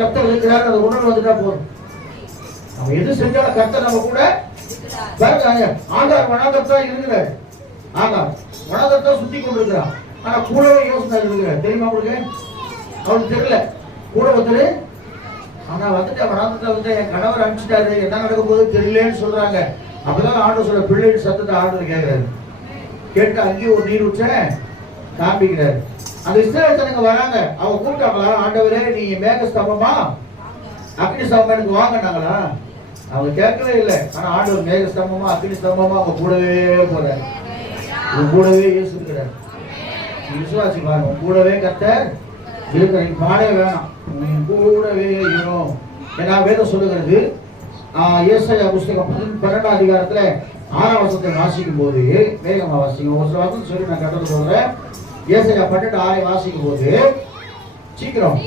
கர்த்தர் இருக்கிறார் அது உணர்வு வந்துட்டா போதும். நம்ம எது செஞ்சாலும் கர்த்தர் நம்ம கூட ஆகார் வனாந்தரத்தா இருக்கிறார். ஆகார் வனாந்தரத்தா சுத்தி கொண்டிருக்கிறான். ஆனா கூடவே யோசனை இருக்கிறார். தெரியுமா உங்களுக்கு? அவனுக்கு தெரியல கூட வந்துரு. ஆனா வந்துட்டு வனாந்தரத்தை வந்து என் கணவர் அனுப்பிச்சிட்டாரு, என்ன நடக்கும் போது தெரியலன்னு சொல்றாங்க. அப்பதான் ஆண்டு சொல்ற பிள்ளைகள் சத்தத்தை ஆண்டு கேட்கிறாரு. கேட்டு அங்கேயும் ஒரு நீர் ஊற்ற காண்பிக்கிறாரு. அந்த இஸ்ரவேல் ஜனங்க வராங்க. அவங்க கூப்பிட்டாங்களா, ஆண்டவரே நீங்க மேக ஸ்தம்பமா அக்னி ஸ்தம்பம் எனக்கு வாங்கினாங்களா? அவங்க கேட்கவே இல்லை. ஆனா ஆண்டவர் மேக ஸ்தம்பமா அக்னி ஸ்தம்பமா அவங்க கூடவே போறாரு. கூடவே இயேசு இருக்கிறார். விசுவாசி பாருங்க, கூடவே கர்த்தர் இருக்கிற. பாடே வேணாம், கூடவே இருக்கணும். ஏன்னா வேதம் சொல்லுகிறது ஏசாயா புஸ்தகம் 12ஆம் அதிகாரத்துல 6ஆம் வசனத்தை வாசிக்கும் போது, வேகமா வாசிக்கும், ஒரு சில வசனம் சொல்லி நான் கட்டளை சொல்றேன். ஏசாயா 12:6 வாசிக்கும் போது சீக்கிரம்